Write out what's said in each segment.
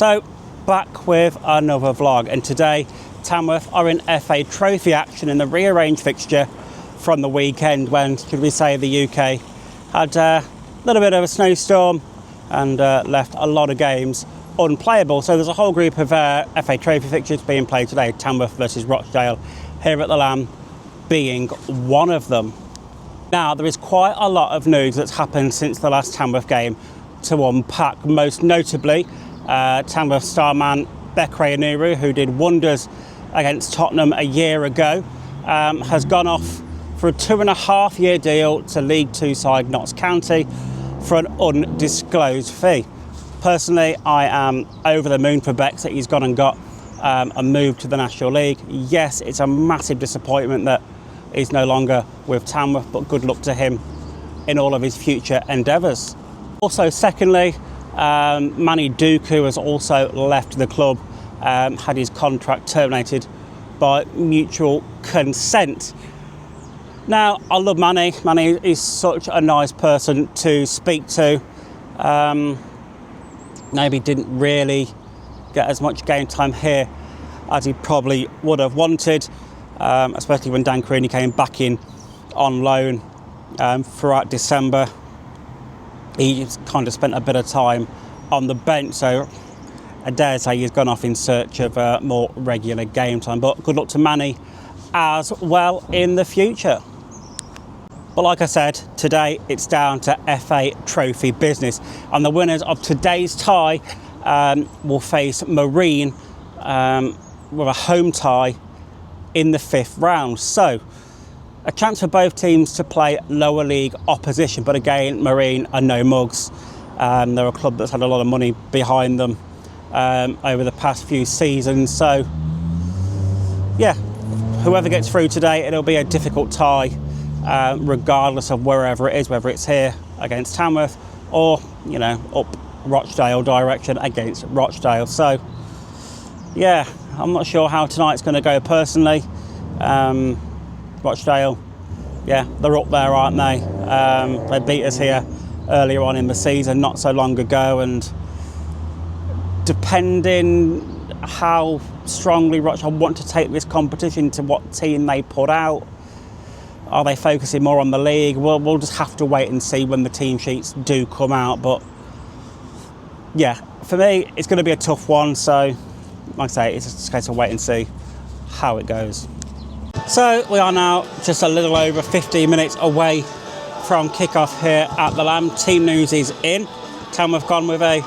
So, back with another vlog, and today Tamworth are in FA Trophy action in the rearranged fixture from the weekend when, should we say, the UK had a little bit of a snowstorm and left a lot of games unplayable. So there's a whole group of FA Trophy fixtures being played today, Tamworth versus Rochdale, here at the Lamb being one of them. Now, there is quite a lot of news that's happened since the last Tamworth game to unpack, most notably Tamworth star man Bekray Onuru, who did wonders against Tottenham a year ago, has gone off for a 2.5-year deal to League Two side Notts County for an undisclosed fee. Personally, I am over the moon for Bex that he's gone and got a move to the National League. Yes, it's a massive disappointment that he's no longer with Tamworth, but good luck to him in all of his future endeavours. Also, secondly, Manny Duku has also left the club, had his contract terminated by mutual consent. Now, I love Manny. Manny is such a nice person to speak to. Maybe didn't really get as much game time here as he probably would have wanted, especially when Dan Carini came back in on loan throughout December. He kind of spent a bit of time on the bench, so I dare say he's gone off in search of more regular game time. But good luck to Manny as well in the future. But like I said, today it's down to FA Trophy business, and the winners of today's tie will face Marine with a home tie in the 5th round. So a chance for both teams to play lower league opposition, but again, Marine are no mugs. They're a club that's had a lot of money behind them over the past few seasons. So yeah, whoever gets through today, it'll be a difficult tie, regardless of wherever it is, whether it's here against Tamworth or, you know, up Rochdale direction against Rochdale. So yeah, I'm not sure how tonight's going to go personally. Rochdale, yeah, they're up there, aren't they? They beat us here earlier on in the season, not so long ago, and depending how strongly Rochdale want to take this competition to what team they put out, are they focusing more on the league? Well, we'll just have to wait and see when the team sheets do come out. But yeah, for me, it's going to be a tough one. So, like I say, it's just a case of wait and see how it goes. So we are now just a little over 15 minutes away from kick-off here at the Lamb. Team news is in. Tamworth gone with a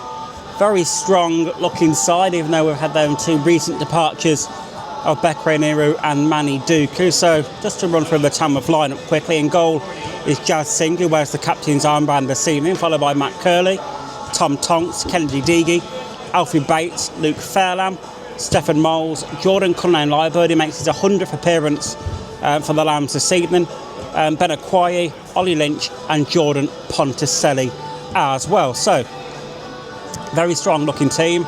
very strong looking side, even though we've had them two recent departures of Bekray Onuru and Manny Duku. So just to run through the Tamworth lineup quickly, in goal is Jazz Singh, who wears the captain's armband this evening, followed by Matt Curley, Tom Tonks, Kennedy Deagy, Alfie Bates, Luke Fairlamb, Stephen Moles, Jordan Cullinane-Lyburd, who makes his 100th appearance for the Lambs this evening, Ben Akwaye, Ollie Lynch and Jordan Ponticelli as well. So, very strong looking team,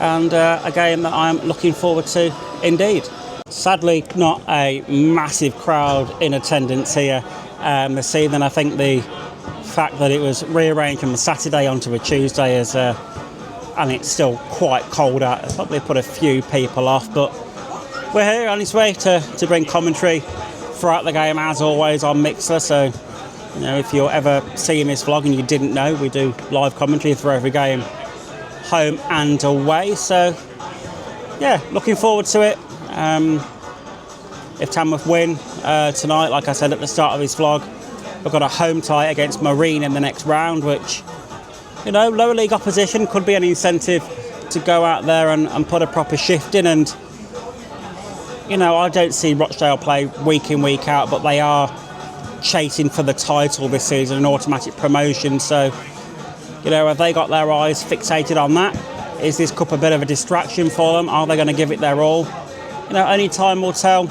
and a game that I'm looking forward to indeed. Sadly, not a massive crowd in attendance here this evening. I think the fact that it was rearranged from a Saturday onto a Tuesday is and it's still quite cold out, it's probably put a few people off, but we're here on its way to bring commentary throughout the game, as always, on Mixer. So, you know, if you're ever seeing this vlog and you didn't know, we do live commentary for every game, home and away. So yeah, looking forward to it. If Tamworth win tonight, like I said at the start of this vlog, we've got a home tie against Marine in the next round, which, you know, lower league opposition could be an incentive to go out there and put a proper shift in. And, you know, I don't see Rochdale play week in, week out, but they are chasing for the title this season, an automatic promotion. So, you know, have they got their eyes fixated on that? Is this cup a bit of a distraction for them? Are they going to give it their all? You know, only time will tell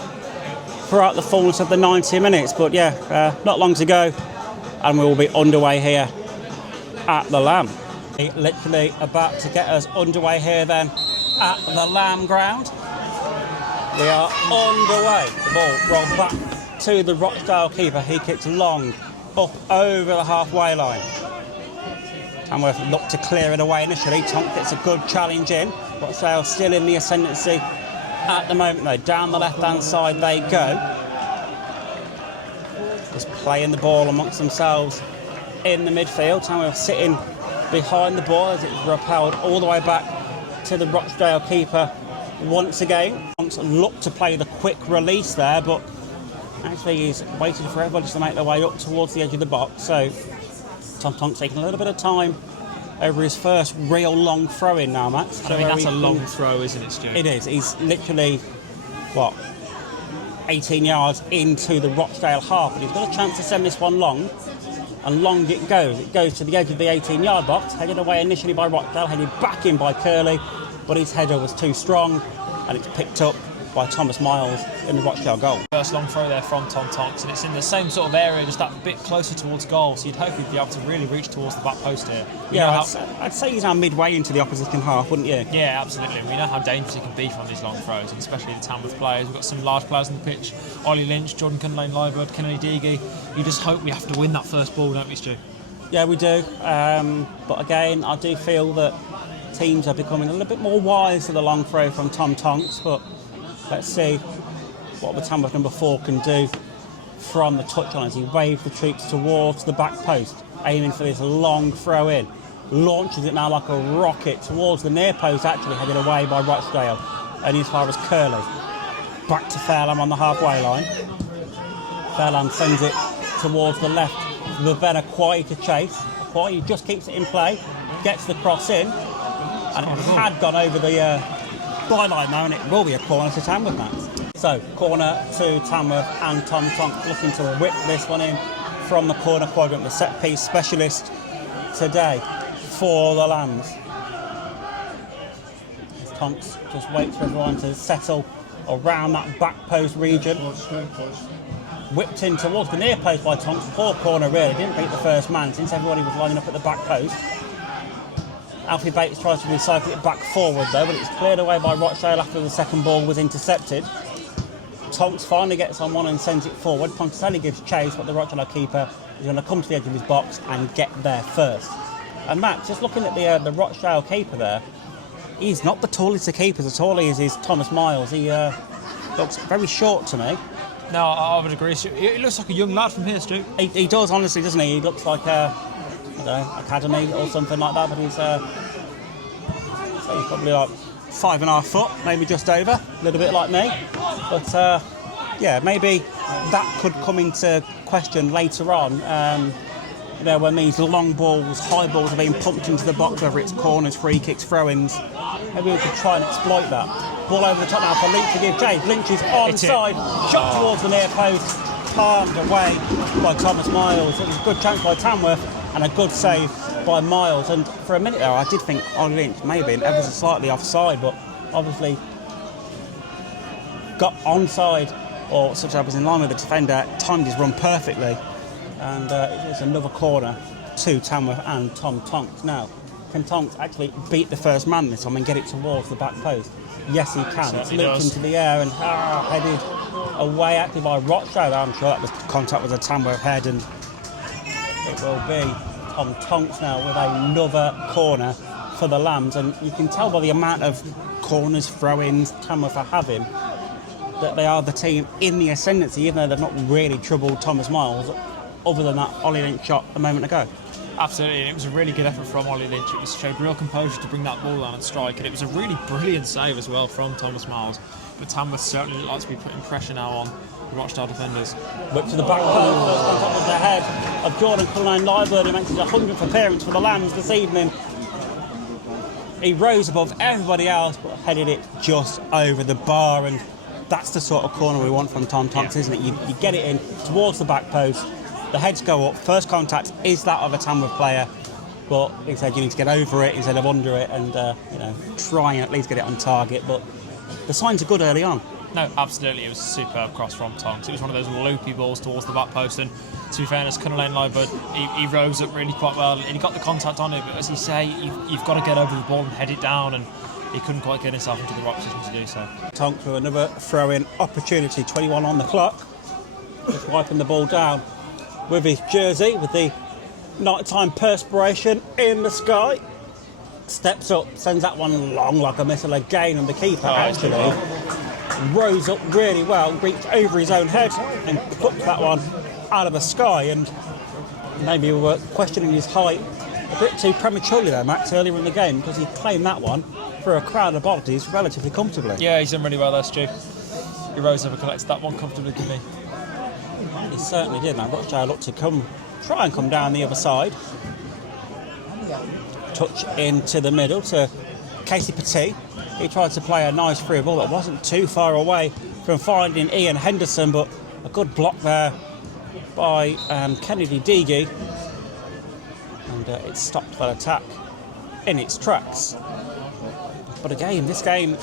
throughout the fullness of the 90 minutes. But yeah, not long to go, and we will be underway here at the Lamb. Literally about to get us underway here then at the Lamb ground. We are underway. The ball rolled back to the Rochdale keeper. He kicks long up over the halfway line. Tamworth looked to clear it away initially. Tonks gets a good challenge in. Rochdale still in the ascendancy at the moment though. Down the left-hand side they go. Just playing the ball amongst themselves in the midfield. Tamworth sitting behind the ball as it's repelled all the way back to the Rochdale keeper once again. Tonks looked to play the quick release there, but actually he's waited for everybody to make their way up towards the edge of the box. So Tonks taking a little bit of time over his first real long throw in now, Max. I mean, that's a long throw, isn't it, Stu? It is. He's literally, 18 yards into the Rochdale half, but he's got a chance to send this one long, and long it goes. It goes to the edge of the 18-yard box, headed away initially by Rochdale, headed back in by Curley, but his header was too strong, and it's picked up by Thomas Miles in the Rochdale goal. First long throw there from Tom Tonks, and it's in the same sort of area, just that bit closer towards goal, so you'd hope he'd be able to really reach towards the back post here. I'd say he's now midway into the opposition half, wouldn't you? Yeah, absolutely. We know how dangerous he can be from these long throws, and especially the Tamworth players. We've got some large players on the pitch: Ollie Lynch, Jordan Cunlane-Liebert, Kennedy Deege. You just hope we have to win that first ball, don't we, Stu? Yeah, we do. But again, I do feel that teams are becoming a little bit more wise to the long throw from Tom Tonks, but let's see what the Tamworth number 4 can do from the touchline as he waves the troops towards the back post, aiming for this long throw in. Launches it now like a rocket towards the near post, actually headed away by Rochdale, and as far as Curley. Back to Fairlam on the halfway line. Fairlam sends it towards the left. Ravenna quiet to chase. Quiet just keeps it in play, gets the cross in, and it had gone over the byline now, and it will be a corner to Tamworth, Max. So, corner to Tamworth, and Tom Tonks looking to whip this one in from the corner quadrant, the set piece specialist today for the Lambs. Tonks just waits for everyone to settle around that back post region. Whipped in towards the near post by Tonks. Poor corner really, didn't beat the first man since everybody was lining up at the back post. Alfie Bates tries to recycle it back forward though, but it's cleared away by Rochdale after the second ball was intercepted. Tonks finally gets on one and sends it forward. Ponticelli gives chase, but the Rochdale keeper is going to come to the edge of his box and get there first. And Max, just looking at the Rochdale keeper there, he's not the tallest of keepers at all. He is Thomas Miles. He looks very short to me. No, I would agree. He looks like a young lad from here, Stu. He does, honestly, doesn't he? He looks like academy or something like that, but he's probably like 5.5 foot, maybe just over, a little bit like me. But yeah, maybe that could come into question later on. When these long balls, high balls are being pumped into the box, whether it's corners, free kicks, throw-ins, maybe we could try and exploit that. Ball over the top now for Lynch to give chase. Lynch is onside, shot towards the near post, palmed away by Thomas Miles. It was a good chance by Tamworth and a good save by Miles. And for a minute there, I did think Ollie Lynch may have been ever so slightly offside, but obviously got onside, or such as was in line with the defender, timed his run perfectly. And it's another corner to Tamworth and Tom Tonks. Now, can Tonks actually beat the first man this time and get it towards the back post? Yes, he can. It's looped into the air and headed away actually by Rochdale. I'm sure that was contact with a Tamworth head, and it will be Tom Tonks now with another corner for the Lambs. And you can tell by the amount of corners, throw-ins Tamworth are having that they are the team in the ascendancy, even though they've not really troubled Thomas Miles, other than that Ollie Lynch shot a moment ago. Absolutely, and it was a really good effort from Ollie Lynch. It showed real composure to bring that ball down and strike, and it was a really brilliant save as well from Thomas Miles. But Tamworth certainly look like to be putting pressure now on the Rochdale defenders. Whip to the back post, first contact with the head of Jordan Cunlane-Liebert, who makes his 100th appearance for the Lambs this evening. He rose above everybody else, but headed it just over the bar, and that's the sort of corner we want from Tom Tonks, isn't it? You get it in towards the back post, the heads go up, first contact is that of a Tamworth player, but he said you need to get over it instead of under it, and try and at least get it on target. But the signs are good early on. No, absolutely, it was a superb cross from Tonks. It was one of those loopy balls towards the back post, and to be fairness, Cunlane-Liebert, he rose up really quite well, and he got the contact on it, but as you say, you've got to get over the ball and head it down, and he couldn't quite get himself into the right position to do so. Tonks with another throw-in opportunity, 21 on the clock, just wiping the ball down with his jersey, with the nighttime perspiration in the sky. Steps up, sends that one long like a missile again, and the keeper actually rose up really well, reached over his own head and plucked that one out of the sky. And maybe we were questioning his height a bit too prematurely there, Max, earlier in the game, because he claimed that one for a crowd of bodies relatively comfortably. Yeah, he's done really well there, Stu. He rose up and collected that one comfortably, didn't he? He certainly did. Now Rochdale looked to try and come down the other side. Touch into the middle to Casey Petit. He tried to play a nice free ball that wasn't too far away from finding Ian Henderson, but a good block there by Kennedy Deege. And it stopped that attack in its tracks. But again, this game,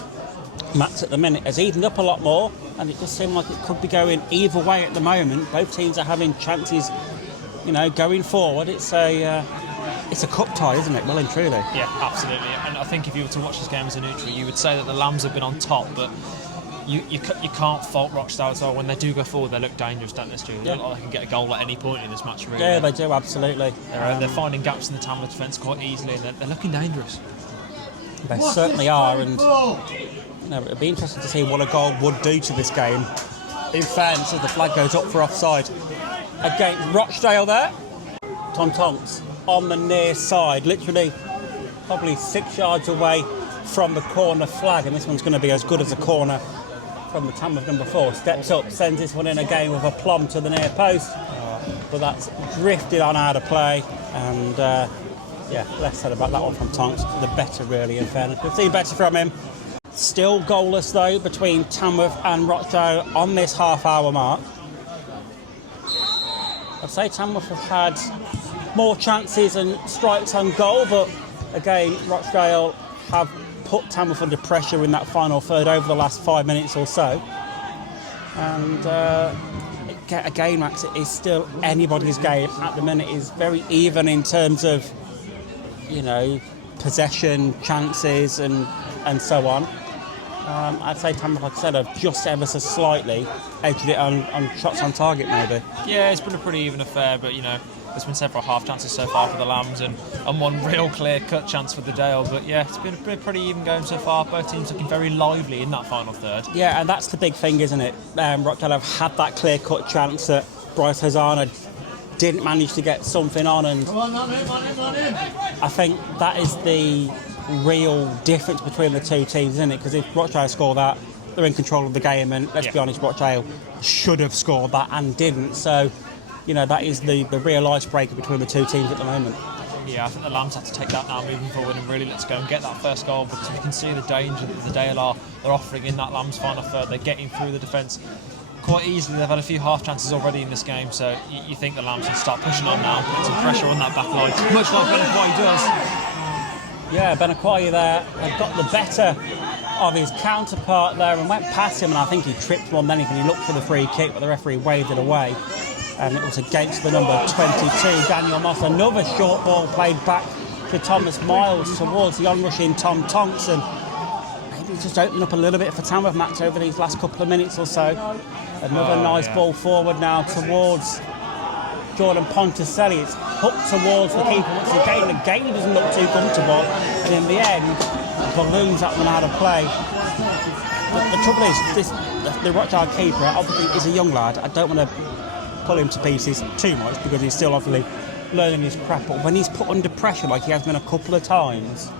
Max, at the minute has evened up a lot more, and it just seemed like it could be going either way at the moment. Both teams are having chances, going forward. It's a cup tie, isn't it? Well and truly. Yeah, absolutely. And I think if you were to watch this game as a neutral, you would say that the Lambs have been on top, but you can't fault Rochdale as well. When they do go forward, they look dangerous, don't they, Stu? They look like they can get a goal at any point in this match, really. Yeah, they do, absolutely. They're finding gaps in the Tamworth defence quite easily, and they're looking dangerous. They certainly are, and it'd be interesting to see what a goal would do to this game. In fairness, as the flag goes up for offside against Rochdale there. Tom Tonks on the near side, literally probably 6 yards away from the corner flag, and this one's going to be as good as a corner from the Tamworth number 4. Steps up, sends this one in again with a plumb to the near post, but that's drifted on out of play, and less said about that one from Tonks, the better really, in fairness. We've seen better from him. Still goalless though between Tamworth and Rochdale on this half-hour mark. I'd say Tamworth have had more chances and strikes on goal, but again, Rochdale have put Tamworth under pressure in that final third over the last 5 minutes or so. And again, Max, it is still anybody's game at the minute. It's very even in terms of, possession, chances, and so on. I'd say Tamworth, like I said, have just ever so slightly edged it on shots on target, maybe. Yeah, it's been a pretty even affair, but there's been several half chances so far for the Lambs and one real clear-cut chance for the Dale. But yeah, it's been a pretty even game so far. Both teams looking very lively in that final third. Yeah, and that's the big thing, isn't it? Rochdale have had that clear-cut chance that Bryce Hosanna didn't manage to get something on, and I think that is the real difference between the two teams, isn't it? Because if Rochdale score that, they're in control of the game, and let's be honest, Rochdale should have scored that and didn't. So, that is the real icebreaker between the two teams at the moment. Yeah, I think the Lambs have to take that now moving forward and really let's go and get that first goal, because we can see the danger that the Dale they're offering in that Lambs final third. They're getting through the defence quite easily. They've had a few half chances already in this game, so you think the Lambs can start pushing on now, putting some pressure on that back line, much like Benakwai does. Yeah, Benakwai there had got the better of his counterpart there and went past him, and I think he tripped more than anything. He looked for the free kick, but the referee waved it away, and it was against the number 22, Daniel Moss. Another short ball played back to Thomas Miles towards the onrushing Tom Tonks, and maybe just opened up a little bit for Tamworth, Max, over these last couple of minutes or so. Another nice ball forward now towards Jordan Ponticelli. It's hooked towards the keeper once again. Again, he doesn't look too comfortable, and in the end, balloons that one out of play. The trouble is, the Rochdale keeper obviously is a young lad. I don't want to pull him to pieces too much because he's still obviously learning his craft. But when he's put under pressure, like he has been a couple of times,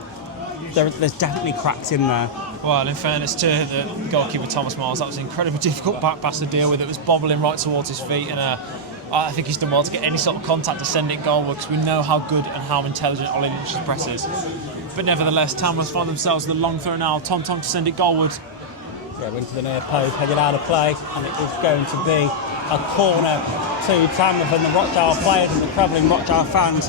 there's definitely cracks in there. Well, in fairness to the goalkeeper Thomas Miles, that was an incredibly difficult back pass to deal with. It was bobbling right towards his feet, and I think he's done well to get any sort of contact to send it goalward, because we know how good and how intelligent Ollie Lynch's press is. But nevertheless, Tamworth find themselves with a long throw now. Tom to send it goalward. Yeah, into the near post, headed out of play, and it is going to be a corner to Tamworth, and the Rochdale players and the travelling Rochdale fans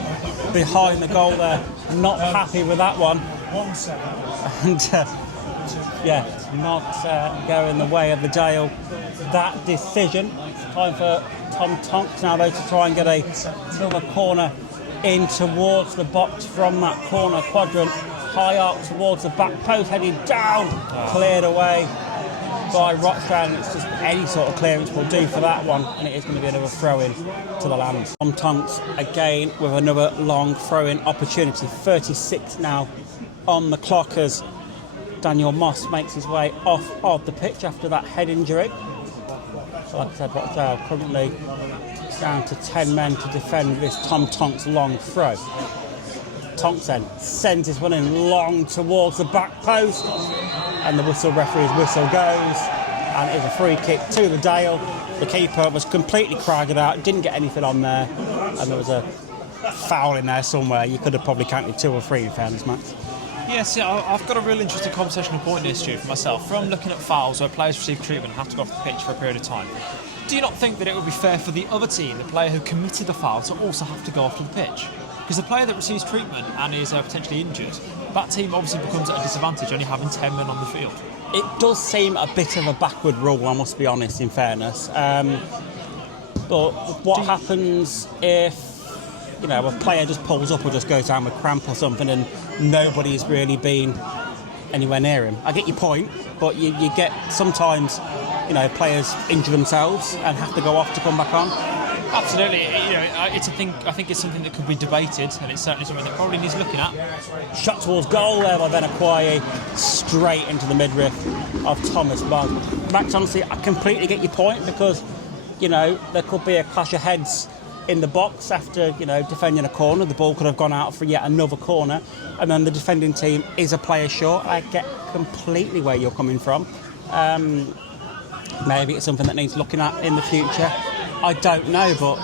behind the goal there, not happy with that one. And not going the way of the Dale. That decision. Time for Tom Tonks now though to try and get another corner in towards the box from that corner quadrant. High up towards the back post, heading down, cleared away by Rochdale. It's just any sort of clearance will do for that one, and it is going to be another throw-in to the land. Tom Tonks again with another long throw-in opportunity. 36 now on the clock as Daniel Moss makes his way off of the pitch after that head injury. So like I said, Rochdale currently down to 10 men to defend this Tom Tonks long throw. Tonks then sends his one in long towards the back post, and the referee's whistle goes, and it's a free kick to the Dale. The keeper was completely crowded out, didn't get anything on there, and there was a foul in there somewhere. You could have probably counted 2 or 3 in fairness, Max. Yes, yeah, I've got a real interesting conversational point here, Stu, for myself. From looking at fouls where players receive treatment and have to go off the pitch for a period of time, do you not think that it would be fair for the other team, the player who committed the foul, to also have to go off to the pitch? Because the player that receives treatment and is potentially injured, that team obviously becomes at a disadvantage only having 10 men on the field. It does seem a bit of a backward rule, I must be honest, in fairness. But what happens if, you know, a player just pulls up or just goes down with cramp or something and nobody's really been anywhere near him? I get your point, but you get sometimes, you know, players injure themselves and have to go off to come back on. Absolutely, you know, it's a thing. I think it's something that could be debated, and it's certainly something that probably needs looking at. Shot towards goal there by Ben Akwaye, straight into the midriff of Thomas Bugg. Max, honestly, I completely get your point, because, you know, there could be a clash of heads in the box after, you know, defending a corner. The ball could have gone out for yet another corner, and then the defending team is a player short. I get completely where you're coming from. Maybe it's something that needs looking at in the future. I don't know, but,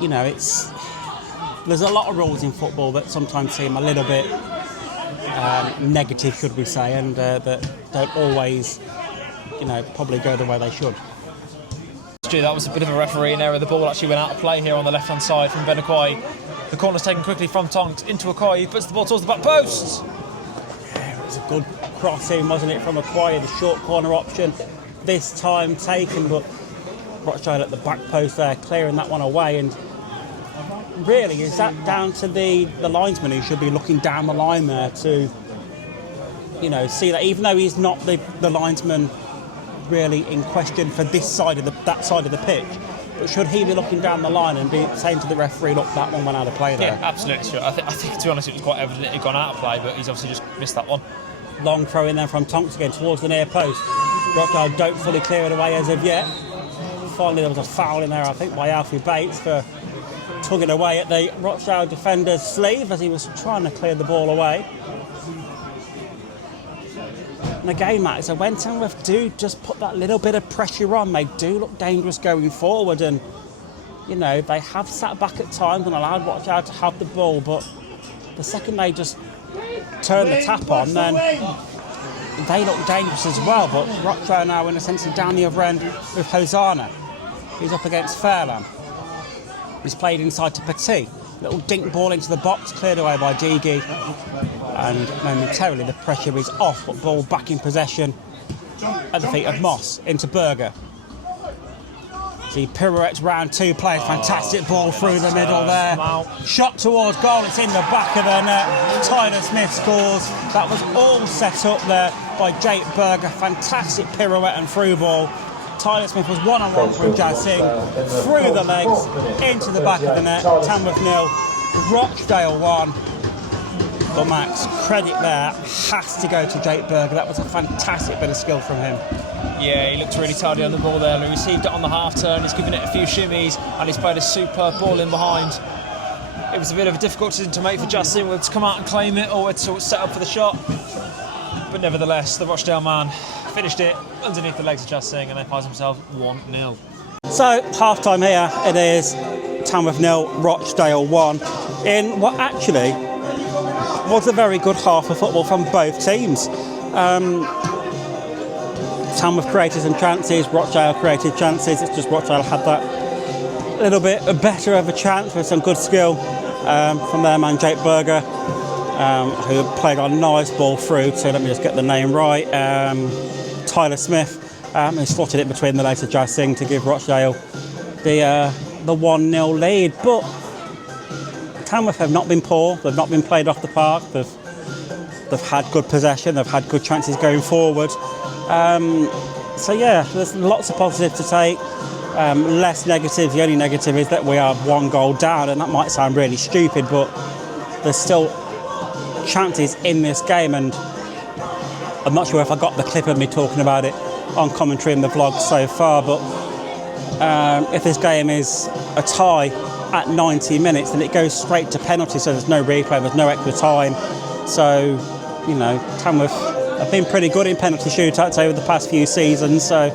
you know, there's a lot of rules in football that sometimes seem a little bit negative, should we say, and that don't always, you know, probably go the way they should. Stu, that was a bit of a refereeing error. The ball actually went out of play here on the left-hand side from Ben Akwaye. The corner's taken quickly from Tonks into Akwaye. He puts the ball towards the back post. Yeah, it was a good crossing, wasn't it, from Akwaye, the short corner option. This time taken, but Rochdale at the back post there, clearing that one away. And really, is that down to the linesman who should be looking down the line there to, you know, see that, even though he's not the linesman really in question for this side of that side of the pitch, but should he be looking down the line and be saying to the referee, look, that one went out of play there? Yeah, absolutely. Sure. I think, to be honest, it was quite evident it had gone out of play, but he's obviously just missed that one. Long throw in there from Tonks again towards the near post. Rochdale don't fully clear it away as of yet. Finally, there was a foul in there, I think, by Alfie Bates for tugging away at the Rochdale defender's sleeve as he was trying to clear the ball away. And again, Matt, so when Tamworth do just put that little bit of pressure on, they do look dangerous going forward, and, you know, they have sat back at times and allowed Rochdale to have the ball, but the second they just turn the tap on, then they look dangerous as well. But Rochdale now, in a sense, down the other end with Hosanna. He's up against Fairlam. He's played inside to Petit. Little dink ball into the box, cleared away by Digi. And momentarily the pressure is off, but ball back in possession at the feet of Moss into Berger. So he pirouettes round 2 players, fantastic ball through the middle there. Shot towards goal, it's in the back of the net. Tyler Smith scores. That was all set up there by Jake Berger. Fantastic pirouette and through ball. Tyler Smith was one-on-one from Jazz Singh, through the legs, into the back of the net. Tamworth 0, Rochdale 1. But Max, credit there has to go to Jake Berger. That was a fantastic bit of skill from him. Yeah, he looked really tidy on the ball there. He received it on the half turn, he's given it a few shimmies, and he's played a superb ball in behind. It was a bit of a difficult decision to make for Jazz Singh, whether to come out and claim it or whether to set up for the shot. But nevertheless, the Rochdale man finished it underneath the legs of Jazz Singh, and they finds himself 1-0. So, half-time here, it is Tamworth 0, Rochdale 1, in what actually was a very good half of football from both teams. Tamworth created some chances, Rochdale created chances. It's just Rochdale had that little bit better of a chance with some good skill from their man Jake Berger, who played a nice ball through to, let me just get the name right, Tyler Smith, who slotted it between the legs of Jazz Singh to give Rochdale the 1-0 lead. But Tamworth have not been poor, they've not been played off the park, they've had good possession, they've had good chances going forward. So yeah, there's lots of positives to take, less negative. The only negative is that we are 1 goal down, and that might sound really stupid, but there's still chances in this game, and I'm not sure if I got the clip of me talking about it on commentary in the vlog so far, but if this game is a tie at 90 minutes, then it goes straight to penalty, so there's no replay, there's no extra time. So, you know, Tamworth have been pretty good in penalty shootouts over the past few seasons, so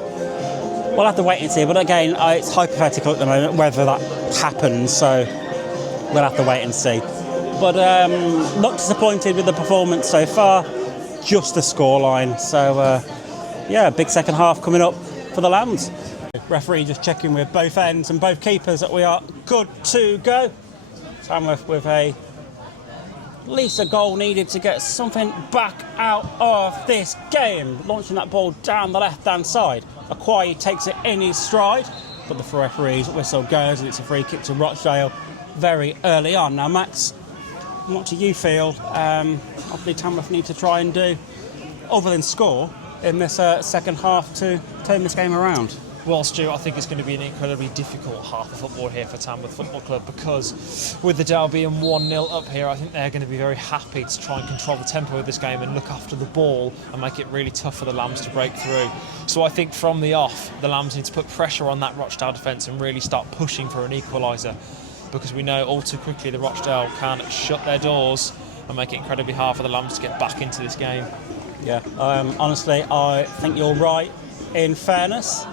we'll have to wait and see. But again, it's hypothetical at the moment whether that happens, so we'll have to wait and see. But not disappointed with the performance so far, just the scoreline. So, yeah, big second half coming up for the Lambs. Referee just checking with both ends and both keepers that we are good to go. Tamworth with at least a goal needed to get something back out of this game. Launching that ball down the left-hand side. Acquaye takes it in his stride, but the referee's whistle goes and it's a free kick to Rochdale very early on. Now, Max, what do you feel obviously Tamworth need to try and do other than score in this second half to turn this game around? Well, Stu, I think it's going to be an incredibly difficult half of football here for Tamworth Football Club, because with the Dow being 1-0 up here, I think they're going to be very happy to try and control the tempo of this game and look after the ball and make it really tough for the Lambs to break through. So I think from the off, the Lambs need to put pressure on that Rochdale defence and really start pushing for an equaliser, because we know all too quickly the Rochdale can shut their doors and make it incredibly hard for the Lambs to get back into this game. Yeah, honestly, I think you're right, in fairness.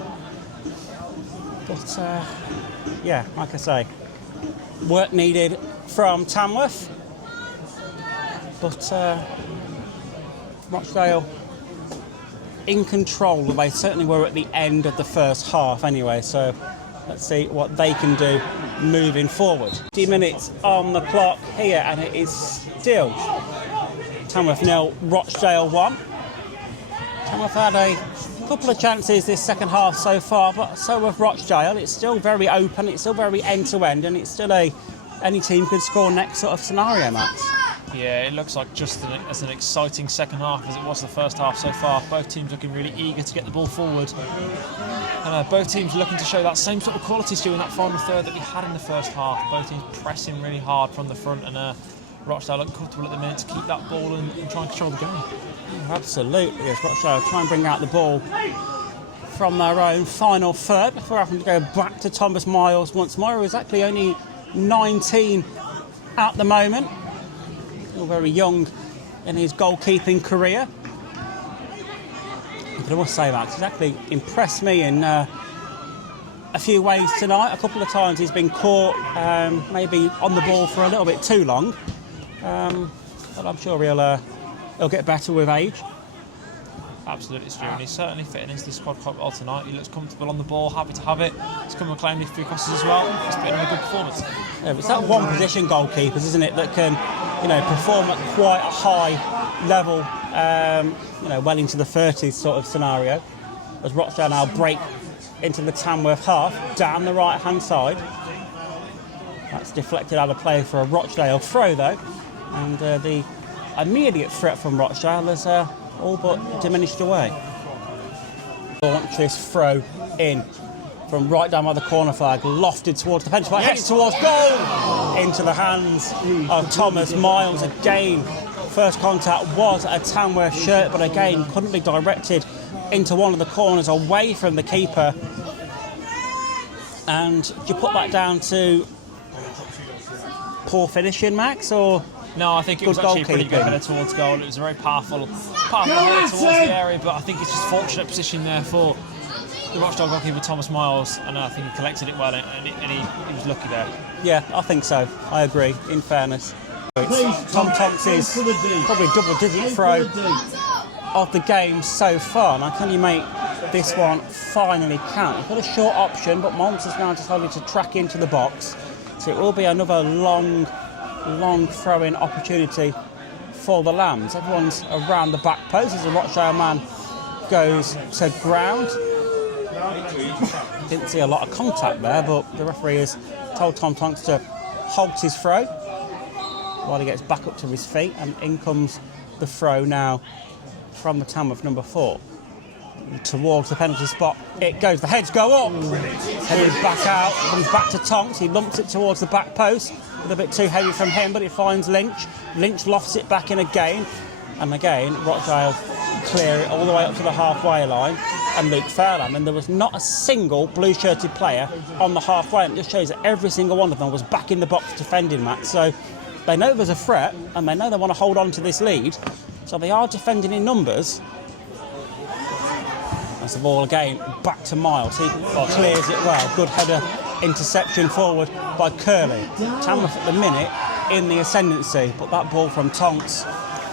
But, yeah, like I say, work needed from Tamworth. But Rochdale in control. They certainly were at the end of the first half anyway, so let's see what they can do moving forward. 50 minutes on the clock here, and it is still Tamworth 0, Rochdale 1. Tamworth had a couple of chances this second half so far, but so with Rochdale. It's still very open, it's still very end-to-end, and it's still any team could score next sort of scenario, Max. Yeah, it looks like just as an exciting second half as it was the first half so far. Both teams looking really eager to get the ball forward. And both teams looking to show that same sort of quality, Stu, in that final third that we had in the first half. Both teams pressing really hard from the front, and Rochdale look comfortable at the minute to keep that ball and try and control the game. Absolutely, yes. Rochdale try and bring out the ball from their own final third before having to go back to Thomas Miles once more. He's actually only 19 at the moment. Still very young in his goalkeeping career. But I must say, Max, he's actually impressed me in a few ways tonight. A couple of times he's been caught maybe on the ball for a little bit too long. But I'm sure he'll get better with age. Absolutely, Stu, and he's certainly fitting into the squad quite well tonight. He looks comfortable on the ball, happy to have it. He's come and claimed a few crosses as well. It's been a good performance. Yeah, it's that one position goalkeepers, isn't it, that can, perform at quite a high level, well into the 30s sort of scenario. As Rochdale now break into the Tamworth half, down the right-hand side. That's deflected out of play for a Rochdale throw, though. And the immediate threat from Rochdale has all but diminished away. Launch this throw in from right down by the corner flag, lofted towards the penalty spot, headed towards goal! Into the hands of Thomas Miles again. First contact was a Tamworth shirt, but again couldn't be directed into one of the corners away from the keeper. And do you put that down to poor finishing, Max, or? No, I think it was actually a pretty good header towards goal. It was a very powerful header towards the area, but I think it's just fortunate position there for the Rochdale goalkeeper Thomas Miles, and I think he collected it well, and he was lucky there. Yeah, I think so. I agree, in fairness. Tom Tonks' probably double-digit throw of the game so far. Now, can you make this one finally count? You've got a short option, but Mons has now decided to track into the box, so it will be another long throw-in opportunity for the Lambs. Everyone's around the back post as the Rochdale man goes to ground. Didn't see a lot of contact there, but the referee has told Tom Tonks to halt his throw while he gets back up to his feet, and in comes the throw now from the Tamworth number 4. towards the penalty spot. It goes. The heads go up. Headed back out. Comes back to Tonks. He lumps it towards the back post. A little bit too heavy from him, but it finds Lynch. Lynch lofts it back in again. And again, Rochdale clear it all the way up to the halfway line. And Luke Fairland. And there was not a single blue-shirted player on the halfway. And it just shows that every single one of them was back in the box defending, Matt. So they know there's a threat, and they know they want to hold on to this lead. So they are defending in numbers. That's the ball again, back to Miles. He clears it well. Good header interception forward by Curley. Tamworth at the minute in the ascendancy, but that ball from Tonks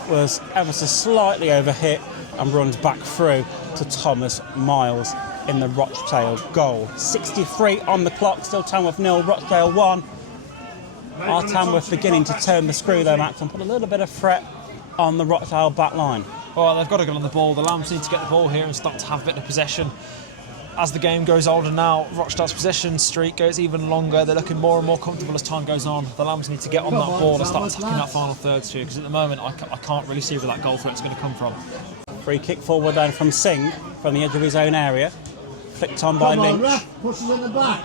was ever so slightly overhit and runs back through to Thomas Miles in the Rochdale goal. 63 on the clock, still Tamworth 0, Rochdale 1. Are Tamworth beginning to turn the screw though, Max, and put a little bit of threat on the Rochdale back line? Well, they've got to get on the ball. The Lambs need to get the ball here and start to have a bit of possession. As the game goes older now, Rochdale's possession streak goes even longer. They're looking more and more comfortable as time goes on. The Lambs need to get on that ball and start attacking that final third too, because at the moment I can't really see where that goal threat's going to come from. Free kick forward then from Singh from the edge of his own area. Flicked on by Lynch.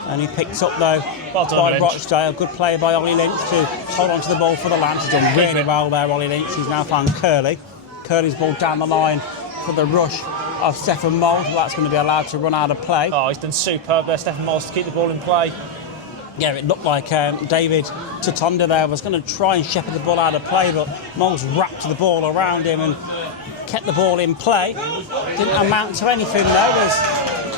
And he picked up though by Rochdale. Good play by Ollie Lynch to hold on to the ball for the Lambs. He's done really well there, Ollie Lynch. He's now found Curley. Curley's ball down the line for the rush of Stephen Mould. That's going to be allowed to run out of play. Oh, he's done superb there, Stephen Mould, to keep the ball in play. Yeah, it looked like David Tatonda there was going to try and shepherd the ball out of play, but Mould's wrapped the ball around him and kept the ball in play. Didn't amount to anything though, as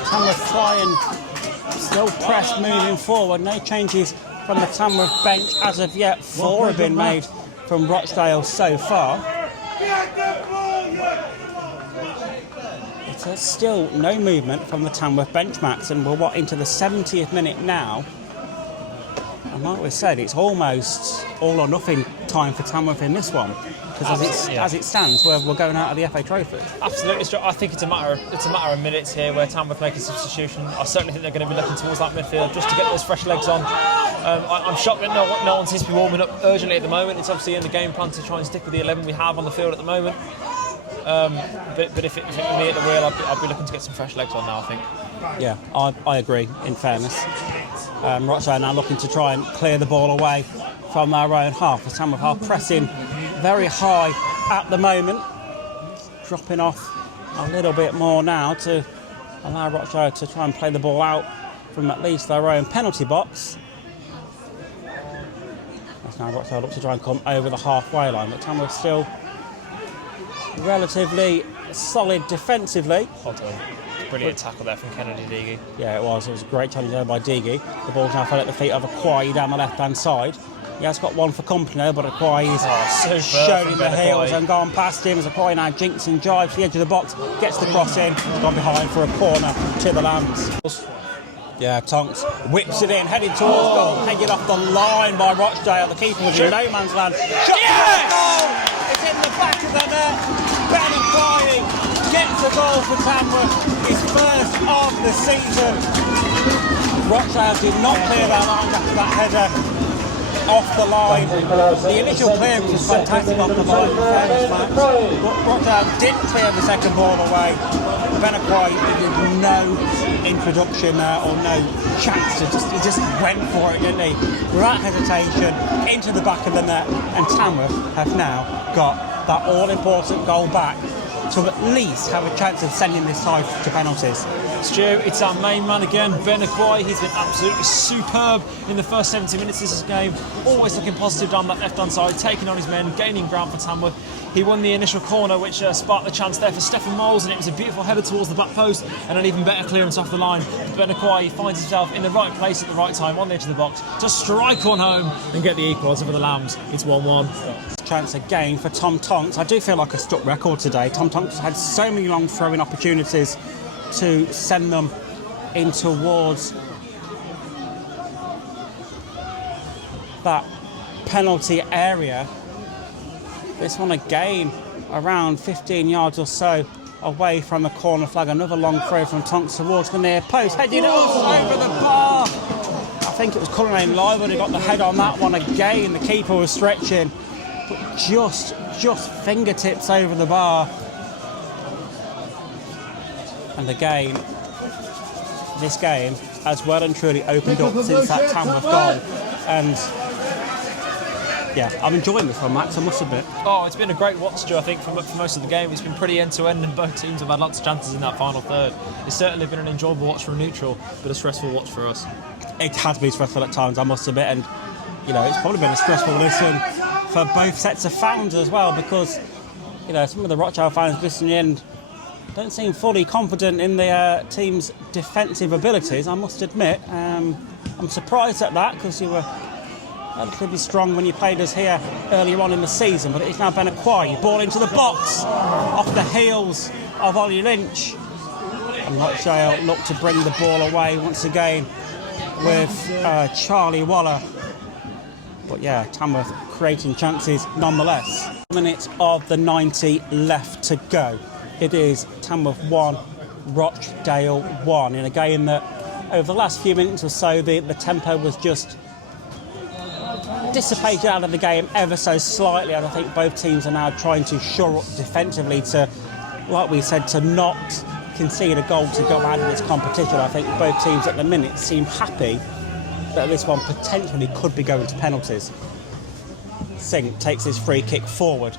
Tamworth try and still press moving forward. No changes from the Tamworth bench as of yet. 4 have been made from Rochdale so far. There's still no movement from the Tamworth benchmarks, and we're into the 70th minute now. And like we said, it's almost all or nothing time for Tamworth in this one, because as it stands, we're going out of the FA Trophy. Absolutely, I think it's a matter of minutes here where Tamworth make a substitution. I certainly think they're going to be looking towards that midfield just to get those fresh legs on. I'm shocked that no one seems to be warming up urgently at the moment. It's obviously in the game plan to try and stick with the 11 we have on the field at the moment. But if it were me at the wheel, I'd be looking to get some fresh legs on now, I think. Yeah, I agree, in fairness. Rochdale now looking to try and clear the ball away from their own half. The Tamworth half pressing very high at the moment. Dropping off a little bit more now to allow Rochdale to try and play the ball out from at least their own penalty box. That's now Rochdale looks to try and come over the halfway line, but Tamworth still relatively solid defensively. Brilliant tackle there from Kennedy Deagy. Yeah, it was. It was a great challenge there by Deagy. The ball's now fell at the feet of Aquai down the left-hand side. He has got one for company though, but Aquai's shown him the heels and gone past him as Aquai now jinks and jives to the edge of the box, gets the cross in, gone behind for a corner to the Lambs. Yeah, Tonks whips it in, headed towards goal, headed off the line by Rochdale. The keeper was in no man's land. Shot goal! It's in the back of the net. Ben Aquai gets a goal for Tamworth, his first of the season. Rochdale did not clear that line after that header off the line. The initial clearance was fantastic off the line, Rochdale didn't clear the second ball away. Ben Aquai did no introduction there or no chance to he just went for it, didn't he? Without hesitation, into the back of the net, and Tamworth have now got that all-important goal back to at least have a chance of sending this tie to penalties. Stu, it's our main man again, Ben Aquai. He's been absolutely superb in the first 70 minutes of this game. Always looking positive down that left-hand side, taking on his men, gaining ground for Tamworth. He won the initial corner, which sparked the chance there for Stephen Mould, and it was a beautiful header towards the back post and an even better clearance off the line. Ben Aquai finds himself in the right place at the right time on the edge of the box to strike one home and get the equaliser for the Lambs. It's 1-1. Chance again for Tom Tonks. I do feel like a stuck record today. Tom Tonks had so many long throwing opportunities to send them in towards that penalty area. This one again around 15 yards or so away from the corner flag. Another long throw from Tonks towards the near post, headed over the bar. I think it was Cullinane Lywood who got the head on that one again. The keeper was stretching, but just fingertips over the bar. And this game has well and truly opened up since that Tamworth goal. And yeah, I'm enjoying this one, Max, I must admit. Oh, it's been a great watch, Joe, I think, for most of the game. It's been pretty end-to-end, and both teams have had lots of chances in that final third. It's certainly been an enjoyable watch for a neutral, but a stressful watch for us. It has been stressful at times, I must admit, and you know, it's probably been a stressful listen for both sets of fans as well, because you know, some of the Rochdale fans listening in don't seem fully confident in the team's defensive abilities, I must admit. I'm surprised at that, because you were relatively strong when you played us here earlier on in the season, but it's now been acquired. Ball into the box, off the heels of Ollie Lynch. And Rochdale look to bring the ball away once again with Charlie Waller. But yeah, Tamworth creating chances nonetheless. Minutes of the 90 left to go. It is Tamworth 1, Rochdale 1, in a game that over the last few minutes or so the tempo was just dissipated out of the game ever so slightly, and I think both teams are now trying to shore up defensively to, like we said, to not concede a goal to go out of this competition. I think both teams at the minute seem happy that this one potentially could be going to penalties. Singh takes his free kick forward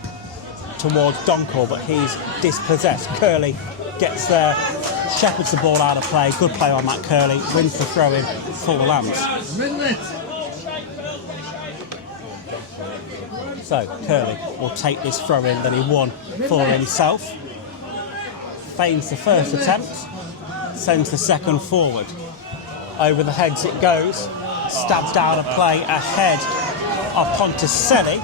towards Donkor, but he's dispossessed. Curley gets there, shepherds the ball out of play. Good play on that, Curley. Wins the throw-in for the Lambs. So Curley will take this throw-in that he won for himself. Feigns the first attempt, sends the second forward. Over the heads it goes, stabbed out of play ahead of Ponticelli.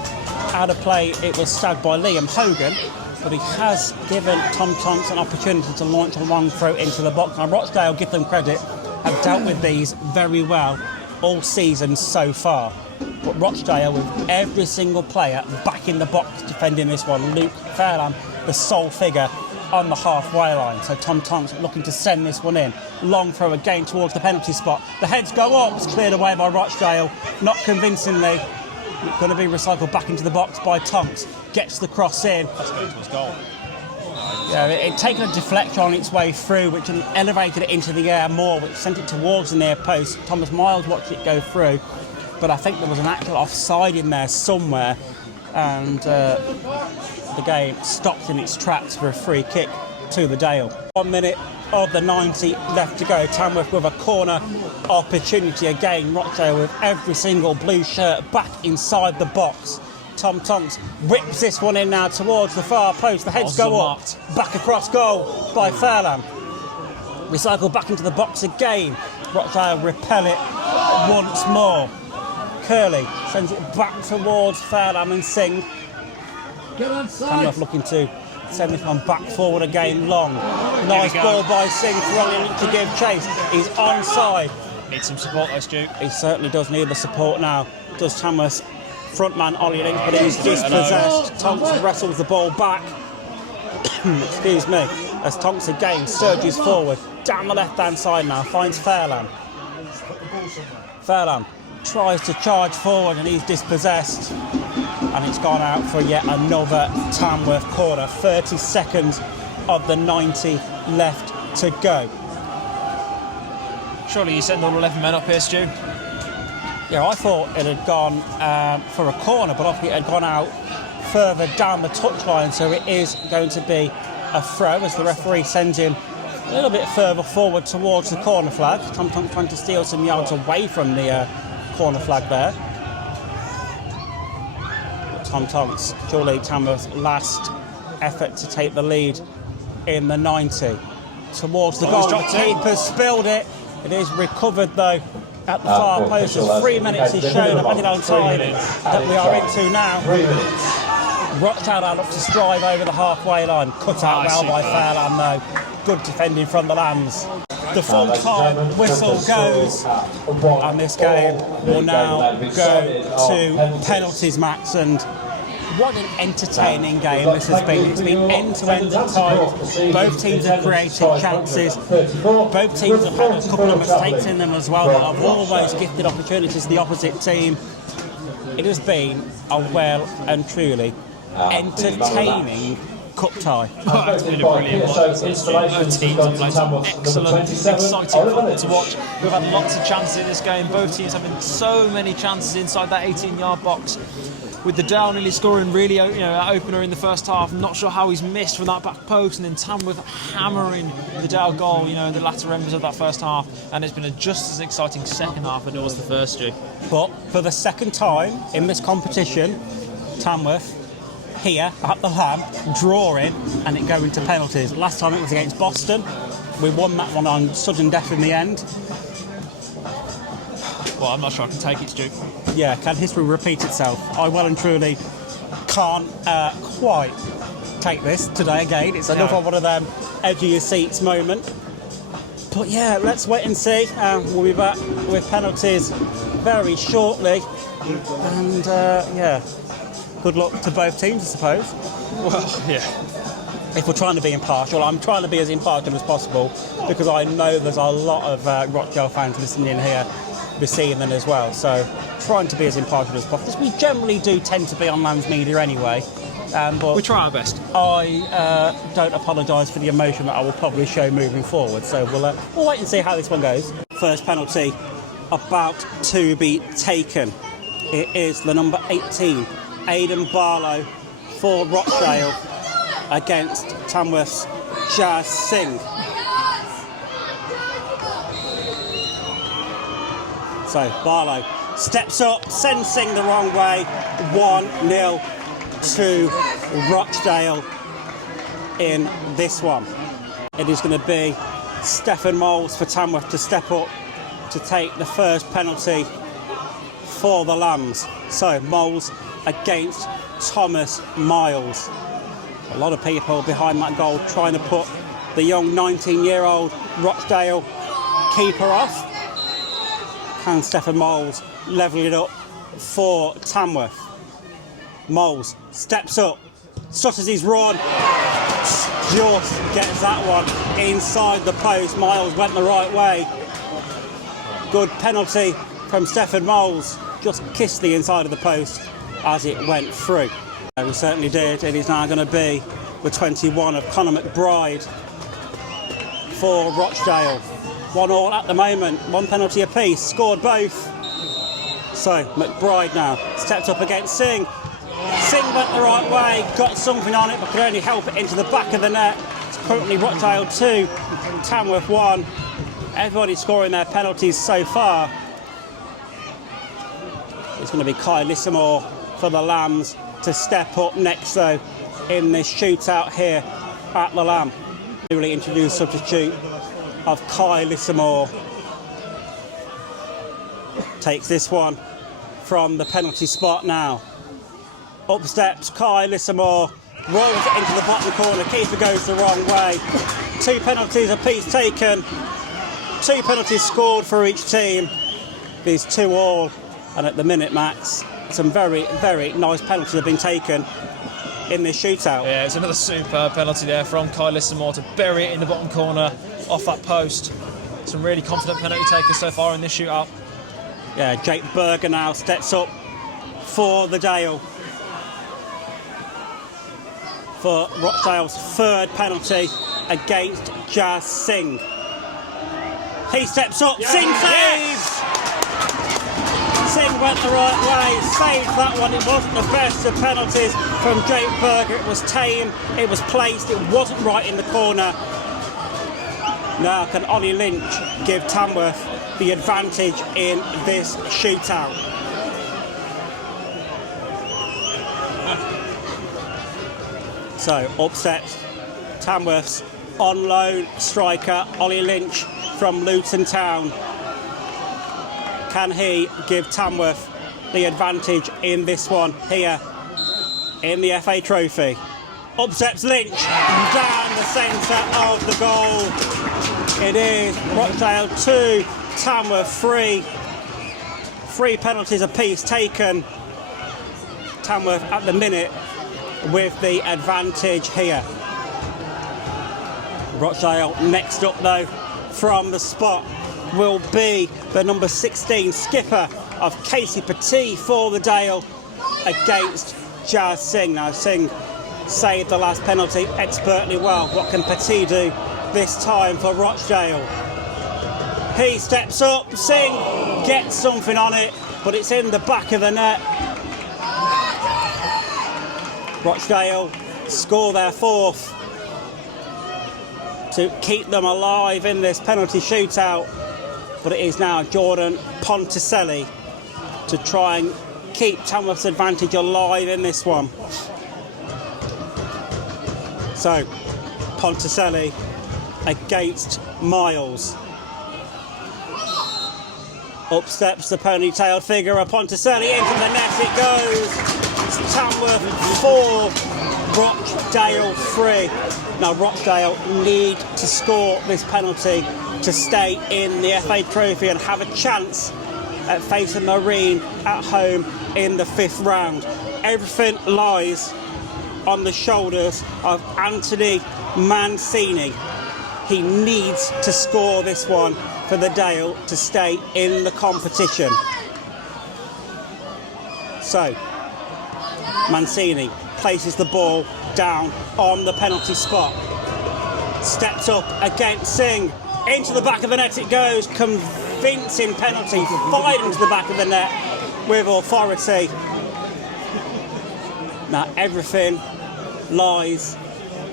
Out of play, it was stabbed by Liam Hogan, but he has given Tom Tonks an opportunity to launch a long throw into the box. Now Rochdale, give them credit, have dealt with these very well all season so far. But Rochdale, with every single player back in the box defending this one. Luke Fairland, the sole figure on the halfway line. So Tom Tonks looking to send this one in. Long throw again towards the penalty spot. The heads go up, it's cleared away by Rochdale, not convincingly. It's going to be recycled back into the box by Tonks. Gets the cross in. That's going to his goal. Yeah, it taken a deflection on its way through, which elevated it into the air more, which sent it towards the near post. Thomas Miles watched it go through, but I think there was an actual offside in there somewhere, and the game stopped in its tracks for a free kick to the Dale. 1 minute of the 90 left to go. Tamworth with a corner opportunity again. Rochdale with every single blue shirt back inside the box. Tom Tonks whips this one in now towards the far post. The heads go up, back across goal by Fairland. Recycled back into the box again. Rochdale repel it once more. Curley sends it back towards Fairland and Singh. Tamworth looking to send this one back forward again, long. Nice ball by Singh, throwing to give chase. He's onside. Needs some support though, Stu. He certainly does need the support now. Does Tamworth's frontman Ollie Lynch, but he's dispossessed. Tonks wrestles the ball back. Excuse me. As Tonks again surges forward. Down the left-hand side now, finds Fairland. Fairland tries to charge forward and he's dispossessed. And it's gone out for yet another Tamworth corner. 30 seconds of the 90 left to go. Surely you send all 11 men up here, Stu? Yeah, I thought it had gone for a corner, but obviously it had gone out further down the touchline, so it is going to be a throw as the referee sends him a little bit further forward towards the corner flag. Tom Tonks trying to steal some yards away from the corner flag there. Tom Tonks, surely Tamworth's last effort to take the lead in the 90. Towards the goal, the keeper spilled it. It is recovered though at the far post as 3 minutes is shown. I'm heading on time that we are into now. Rochdale out up to strive over the halfway line. Cut out well by Fairland though. Good defending from the Lambs. The full-time whistle goes, and this game will now go to penalties, Max. And what an entertaining game this has been. It's been end-to-end at times. Both teams have created chances. Both teams have had a couple of mistakes in them as well that have almost gifted opportunities to the opposite team. It has been a well and truly entertaining cup tie. Oh, it's been a brilliant one. Both teams have played some excellent, exciting football to watch. We've had lots of chances in this game. Both teams having so many chances inside that 18-yard box. With the Dale nearly scoring really, that opener in the first half. I'm not sure how he's missed from that back post, and then Tamworth hammering the Dale goal, in the latter embers of that first half. And it's been a just as exciting second half as it was the first, Stu. But for the second time in this competition, Tamworth here at the Lamb drawing and it going to penalties. Last time it was against Boston. We won that one on sudden death in the end. Well, I'm not sure I can take it, Stu. Yeah, can history repeat itself? I well and truly can't quite take this today again. It's another one of them edge of your seats moment. But yeah, let's wait and see. We'll be back with penalties very shortly. And yeah, good luck to both teams, I suppose. Well, yeah. If we're trying to be impartial, I'm trying to be as impartial as possible because I know there's a lot of Rochdale fans listening in here this evening as well. So trying to be as impartial as possible. We generally do tend to be on Lambs Media anyway. But We try our best. I don't apologise for the emotion that I will probably show moving forward. So we'll wait and see how this one goes. First penalty about to be taken. It is the number 18, Aidan Barlow for Rochdale against Tamworth's Jazz Singh. So Barlow steps up, sends Singh the wrong way. 1-0 to Rochdale in this one. It is going to be Stefan Moles for Tamworth to step up to take the first penalty for the Lambs. So Moles against Thomas Miles. A lot of people behind that goal trying to put the young 19-year-old Rochdale keeper off. Can Stefan Moles level it up for Tamworth? Moles steps up, stutters his run, just gets that one inside the post. Miles went the right way. Good penalty from Stefan Moles, just kissed the inside of the post as it went through. We certainly did. It is now going to be the 21 of Conor McBride for Rochdale. 1-1 at the moment, one penalty apiece, scored both. So McBride now steps up against Singh. Singh went the right way, got something on it, but could only help it into the back of the net. It's currently Rochdale 2, Tamworth 1. Everybody scoring their penalties so far. It's going to be Kai Lissamore for the Lambs to step up next, though, in this shootout here at the Lamb. Newly introduced substitute of Kai Lissamore takes this one from the penalty spot now. Up steps Kai Lissamore, rolls it into the bottom corner, keeper goes the wrong way. 2 penalties apiece taken, 2 penalties scored for each team. These 2-2, and at the minute, Max, some very, very nice penalties have been taken in this shootout. Yeah, it's another superb penalty there from Kai Lissamore to bury it in the bottom corner off that post. Some really confident penalty takers so far in this shootout. Yeah, Jake Berger now steps up for the Dale. For Rochdale's 3rd penalty against Jazz Singh. He steps up, Singh saves! Singh went the right way, saved that one. It wasn't the best of penalties from Jake Berger. It was tame, it was placed, it wasn't right in the corner. Now can Ollie Lynch give Tamworth the advantage in this shootout? So up steps Tamworth's on loan striker Ollie Lynch from Luton Town. Can he give Tamworth the advantage in this one here in the FA Trophy? Up steps Lynch, down the centre of the goal. It is Rochdale 2, Tamworth 3. 3 penalties apiece taken. Tamworth at the minute with the advantage here. Rochdale next up though from the spot will be the number 16 skipper of Casey Petit for the Dale against Jazz Singh. Now Singh saved the last penalty expertly well. What can Petit do this time for Rochdale? He steps up, Singh gets something on it, but it's in the back of the net. Rochdale score their fourth to keep them alive in this penalty shootout, but it is now Jordan Ponticelli to try and keep Tamworth's advantage alive in this one. So, Ponticelli against Miles. Up steps the ponytailed figure of Ponticelli, into the net it goes. It's Tamworth 4, Rochdale 3. Now Rochdale need to score this penalty to stay in the FA Trophy and have a chance at facing Marine at home in the 5th round. Everything lies on the shoulders of Anthony Mancini. He needs to score this one for the Dale to stay in the competition. So, Mancini places the ball down on the penalty spot. Steps up against Singh. Into the back of the net it goes. Convincing penalty. Fired into the back of the net with authority. Now everything lies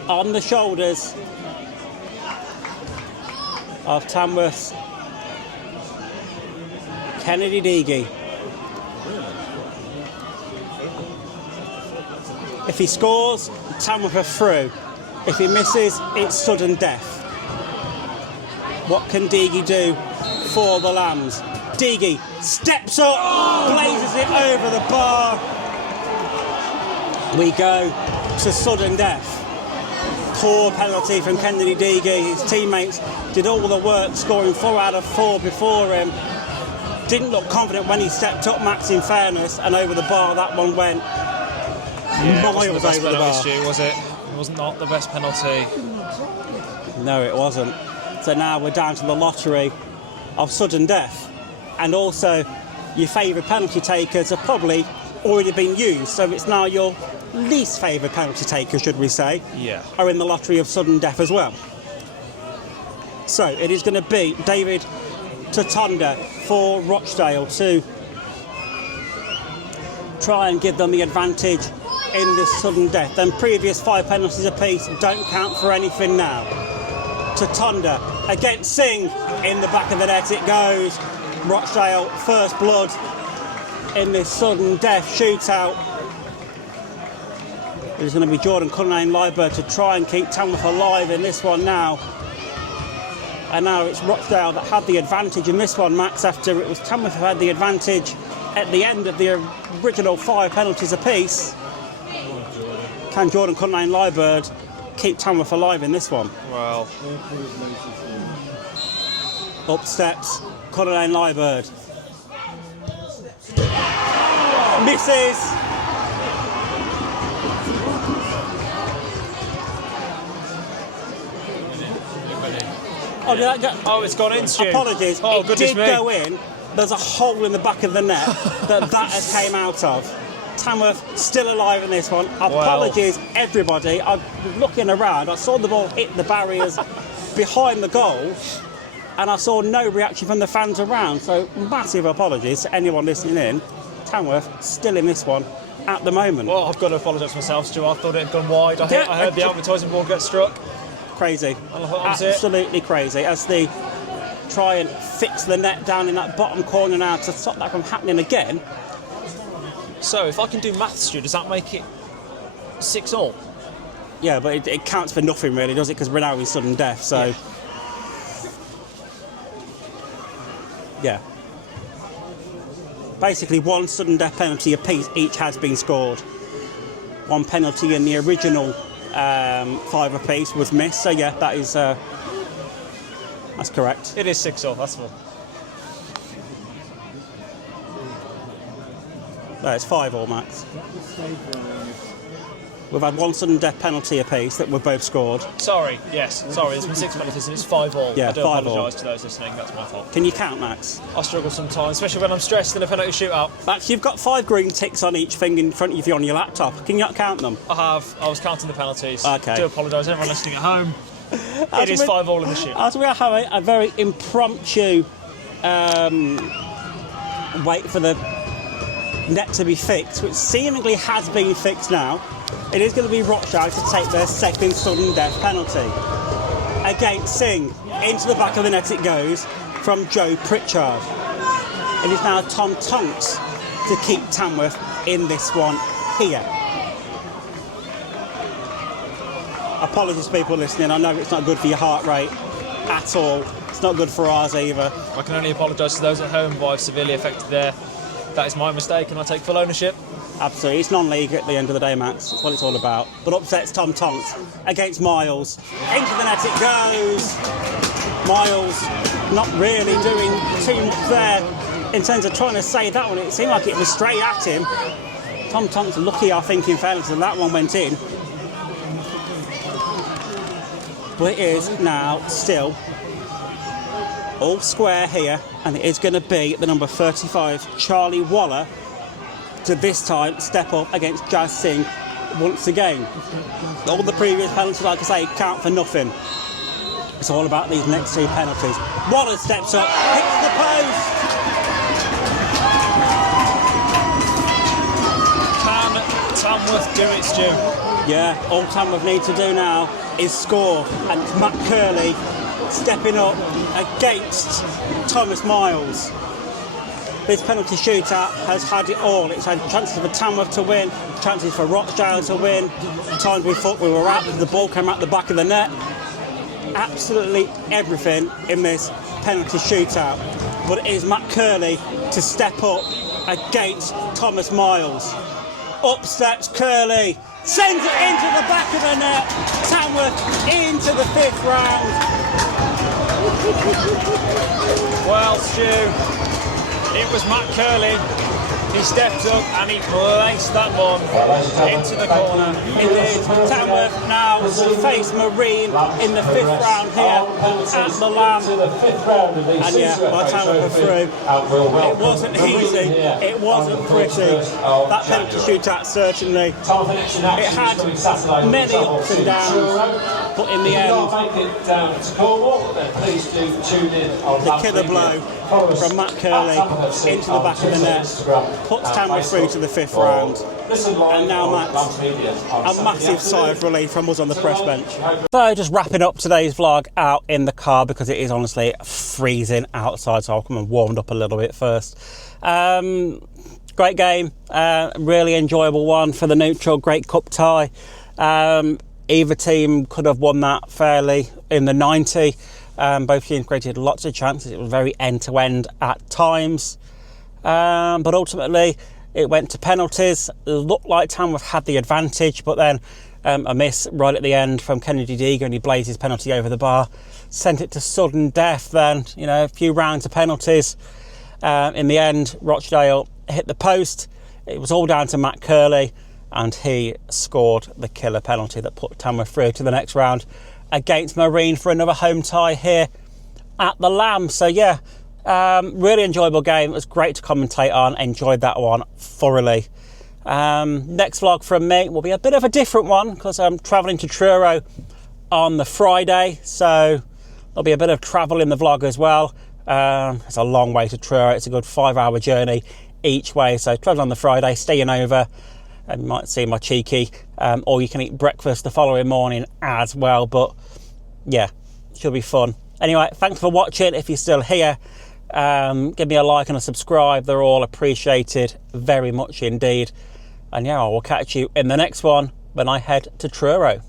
on the shoulders of Tamworth's Kennedy Deagy. If he scores, Tamworth are through. If he misses, it's sudden death. What can Deagy do for the Lambs? Deagy steps up, blazes it over the bar. We go to sudden death. Poor penalty from Kennedy Deagy. His teammates did all the work, scoring 4 out of 4 before him. Didn't look confident when he stepped up, Max, in fairness, and over the bar that one went miles over the bar. Stu, was it? It was not the best penalty. No, it wasn't. So now we're down to the lottery of sudden death. And also, your favourite penalty takers have probably already been used, so it's now your least favourite penalty taker, should we say, are in the lottery of sudden death as well. So it is going to be David Tatonda for Rochdale to try and give them the advantage in this sudden death. Then previous 5 penalties apiece don't count for anything now. Tatonda against Singh, in the back of the net it goes. Rochdale first blood in this sudden death shootout. It's going to be Jordan Cullinane-Liebert to try and keep Tamworth alive in this one now. And now it's Rochdale that had the advantage in this one, Max, after it was Tamworth who had the advantage at the end of the original 5 penalties apiece. Can Jordan Cullinane-Liebert keep Tamworth alive in this one? Well, up steps Cullinane-Liebert. Misses. Oh, did that go? Oh, it's gone in, Stu. Apologies. Oh, it did me. go in. There's a hole in the back of the net that has came out of. Tamworth still alive in this one. Apologies, everybody. I was looking around. I saw the ball hit the barriers behind the goal, and I saw no reaction from the fans around. So massive apologies to anyone listening in. Tamworth still in this one at the moment. Well, I've got to apologise myself, Stu. I thought it had gone wide. I heard the advertising board get struck. Crazy. Absolutely crazy. As they try and fix the net down in that bottom corner now to stop that from happening again. So, if I can do maths, Stu, does that make it 6-all? Yeah, but it counts for nothing really, does it? Because we're now in sudden death, so... Yeah. Basically, 1 sudden death penalty apiece each has been scored. 1 penalty in the original 5 apiece was missed, so yeah, that is... that's correct. It is 6-all, that's all. No, it's 5-all, Max. We've had one sudden death penalty apiece that we've both scored. Sorry, yes, sorry, there's been 6 penalties and it's 5-5. Yeah, I do 5-5. apologise to those listening, that's my fault. Can you count, Max? I struggle sometimes, especially when I'm stressed in a penalty shootout. Max, you've got 5 green ticks on each thing in front of you on your laptop. Can you not count them? I was counting the penalties. Okay. I do apologise, everyone listening at home. It is 5-5 in the shootout. As we are having a very impromptu wait for the net to be fixed, which seemingly has been fixed now, it is going to be Rochdale to take their second sudden death penalty. Against Singh, into the back of the net it goes from Joe Pritchard. It is now Tom Tonks to keep Tamworth in this one here. Apologies to people listening, I know it's not good for your heart rate at all. It's not good for ours either. I can only apologise to those at home who I've severely affected there. That is my mistake and I take full ownership. Absolutely, it's non-league at the end of the day, Max. That's what it's all about. But upsets Tom Tonks against Miles. Into the net it goes. Miles not really doing too much there in terms of trying to save that one. It seemed like it was straight at him. Tom Tonks lucky, I think, in fairness, that one went in. But it is now still all square here, and it is going to be the number 35, Charlie Waller, to this time step up against Jazz Singh once again. All the previous penalties, like I say, count for nothing. It's all about these next 2 penalties. Waller steps up, hits the post. Can Tamworth do its due? Yeah, all Tamworth need to do now is score, and it's Matt Curley stepping up against Thomas Miles. This penalty shootout has had it all. It's had chances for Tamworth to win, chances for Rochdale to win, times we thought we were out, the ball came out the back of the net. Absolutely everything in this penalty shootout. But it is Matt Curley to step up against Thomas Miles. Up steps Curley, sends it into the back of the net. Tamworth into the 5th round. Well, Stu, it was Matt Curley. He stepped up and he placed that one into the corner. It is. Tamworth now will face Marine in the 5th round here at the Lamb. And yeah, by the time we're through, it wasn't easy, it wasn't pretty. That penalty shootout certainly, it had many ups and downs, but in the end, the killer blow from Matt Curley into the back of the net puts Tamworth through to the 5th round. And now, Max, a massive sigh of relief from us on the press bench. So, just wrapping up today's vlog out in the car because it is honestly freezing outside, so I'll come and warmed up a little bit first. Great game, really enjoyable one for the neutral, great cup tie. Either team could have won that fairly in the 90. Both teams created lots of chances. It was very end-to-end at times. But ultimately, it went to penalties. It looked like Tamworth had the advantage, but then a miss right at the end from Kennedy Deegan, and he blazed his penalty over the bar, sent it to sudden death. Then, you know, a few rounds of penalties. In the end, Rochdale hit the post. It was all down to Matt Curley, and he scored the killer penalty that put Tamworth through to the next round against Marine for another home tie here at the Lamb. So yeah, really enjoyable game. It was great to commentate on. Enjoyed that one thoroughly. Next vlog from me will be a bit of a different one because I'm travelling to Truro on the Friday, so there'll be a bit of travel in the vlog as well. It's a long way to Truro. It's a good 5-hour journey each way, so travel on the Friday, staying over, and you might see my cheeky or you can eat breakfast the following morning as well. But yeah, should be fun. Anyway, thanks for watching. If you're still here, give me a like and a subscribe. They're all appreciated very much indeed. And yeah, I will catch you in the next one when I head to Truro.